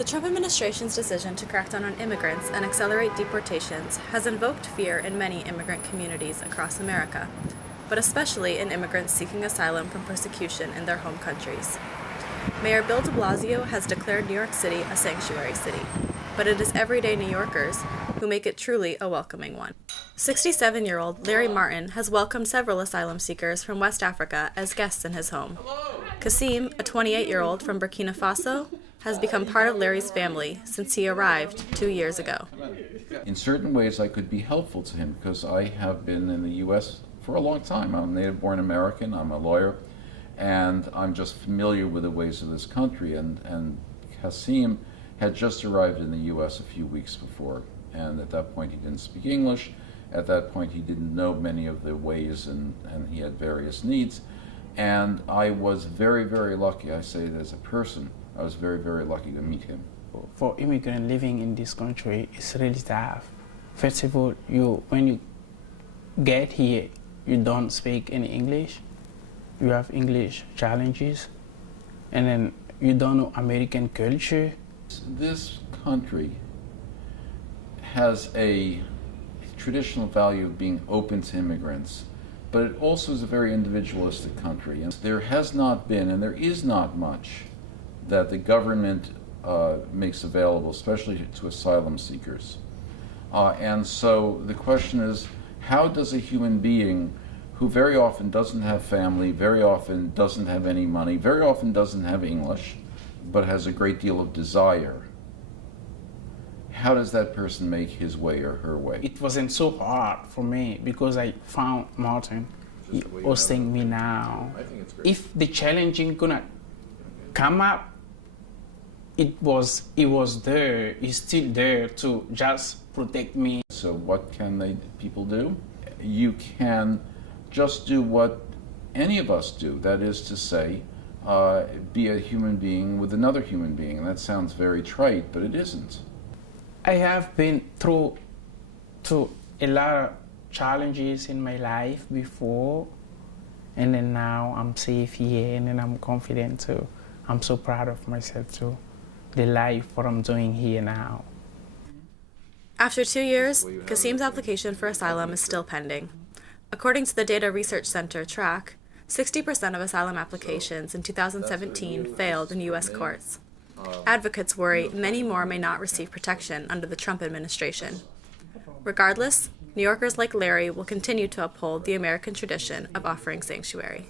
The Trump administration's decision to crack down on immigrants and accelerate deportations has invoked fear in many immigrant communities across America, but especially in immigrants seeking asylum from persecution in their home countries. Mayor Bill de Blasio has declared New York City a sanctuary city, but it is everyday New Yorkers who make it truly a welcoming one. 67-year-old Larry Martin has welcomed several asylum seekers from West Africa as guests in his home. Kassim, a 28-year-old from Burkina Faso, has become part of Larry's family since he arrived 2 years ago. In certain ways, I could be helpful to him because I have been in the U.S. for a long time. I'm a native-born American, I'm a lawyer, and I'm just familiar with the ways of this country. And Kassim had just arrived in the U.S. a few weeks before, and at that point he didn't speak English. At that point he didn't know many of the ways, and he had various needs. And I was very, very lucky, I say it as a person, I was very, very lucky to meet him. For immigrants living in this country, it's really tough. First of all, when you get here, you don't speak any English. You have English challenges, and then you don't know American culture. This country has a traditional value of being open to immigrants, but it also is a very individualistic country. And there has not been, and there is not much, that the government makes available, especially to asylum seekers. And so the question is, how does a human being who very often doesn't have family, very often doesn't have any money, very often doesn't have English, but has a great deal of desire, how does that person make his way or her way? It wasn't so hard for me because I found Martin hosting me now. If the challenging gonna come up, it was there, it's still there to just protect me. So what can people do? You can just do what any of us do, that is to say, be a human being with another human being. And that sounds very trite, but it isn't. I have been through a lot of challenges in my life before, and then now I'm safe here, and then I'm confident too. I'm so proud of myself too, the life, what I'm doing here now. After 2 years, Kassim's application for asylum is still pending. According to the Data Research Center track, 60% of asylum applications in 2017 failed in U.S. courts. Advocates worry many more may not receive protection under the Trump administration. Regardless, New Yorkers like Larry will continue to uphold the American tradition of offering sanctuary.